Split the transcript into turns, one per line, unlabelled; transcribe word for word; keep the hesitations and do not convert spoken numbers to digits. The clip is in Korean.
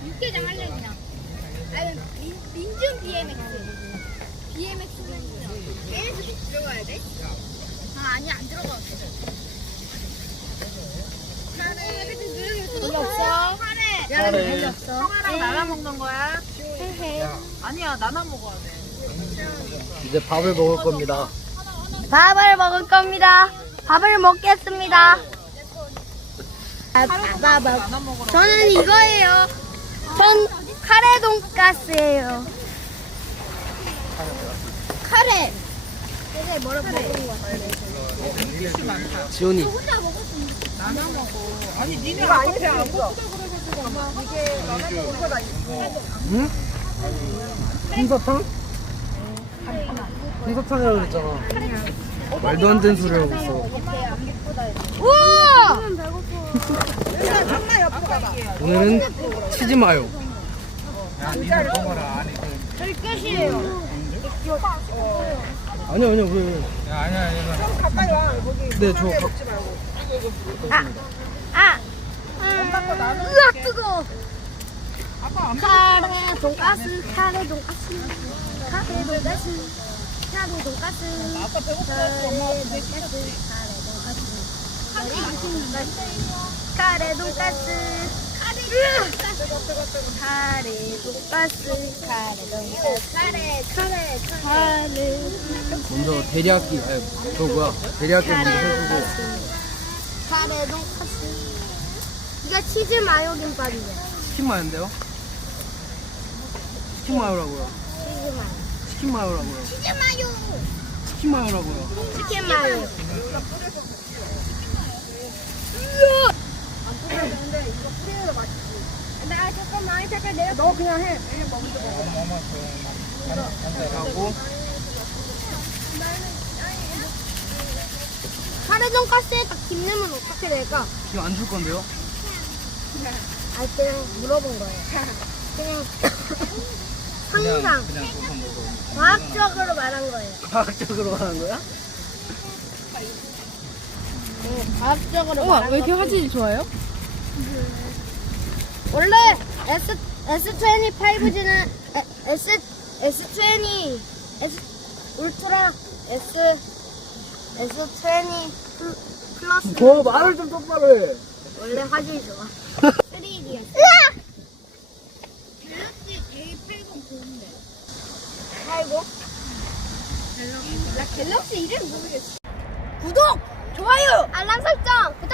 육개장 할래 그냥. 아니 민, 민준 비엠엑스. 비엠엑스 민준. 비엠엑스 들어가야 돼? 아 아니 안 들어가.
별로 없어.
야,
별로
없어.
형아랑 나눠 먹는 거야? 아니야, 나눠 먹어야 돼.
이제 밥을 먹을 겁니다.
밥을 먹을 겁니다. 밥을 먹겠습니다. 아, 밥,
나눠 먹으러.
저는 이거예요. 전 카레 돈가스예요. 카레. 되게 뭐라 먹은 거 같아.
지훈이.
혼자 먹었으면
나눠 먹어. 아니, 니네 아까 배안 고프다 그래가지고 아마 이게 나눠 먹을 거다.
응? 홍사탕? 홍사탕이라고 그랬잖아. 말도 안 되는 소리 하고 있어.
우와!
엄마 옆으로 가봐.
오늘은 치즈 마요.
저희 끝이에요.
아니야 아니야 왜?
좀 가까이 와. 거기
네, 저
가...
가-
먹지 말고.
아! 아!
엄마 거 나눠
으악
줄게.
뜨거워.
아빠 안
카레 돈가스 카레 돈가스 카레 돈가스 카레 돈가스
아빠 배고프다
카레
했어. 엄마 근데
돈가스 카레 돈가스 카레 돈가스 카레 돈가스 카레 돈가스 카레 돈가스 카레 카레 카레
먼저 데리야끼 아니 저 뭐야 데리야끼 먼저 해주고
카레 돈가스 이게 치즈 마요 김밥이죠.
치킨 마요인데요? 치킨 마요라고요.
치즈 마요
치킨 마요라고요.
치즈 마요
치킨 마요라고요.
치킨 마요
근데 이거 뿌리는 맛있지.
나 잠깐만 잠깐 내가
너 그냥 해. 해 먹는데 먹어.
하고
카레 돈가스에다 김 넣으면 어떻게 될까?
이거 안 줄 건데요?
아 그냥 물어본 거예요. 그냥 항상 과학적으로 말한 거예요.
과학적으로 하는 거야?
과학적으로
우와,
말한
왜 이렇게
거지.
화질이 좋아요?
원래 S S 이십오 G는 S S 이십 S 울트라 S S 이십 플러스
더 말을 좀 똑바로 해.
원래 화질이 좋아. 쓰리 디였어. 갤럭시 에이 팔십 좋은데. 팔십? 갤럭시. 나 갤럭시 이름 모르겠어. 구독, 좋아요, 알람 설정.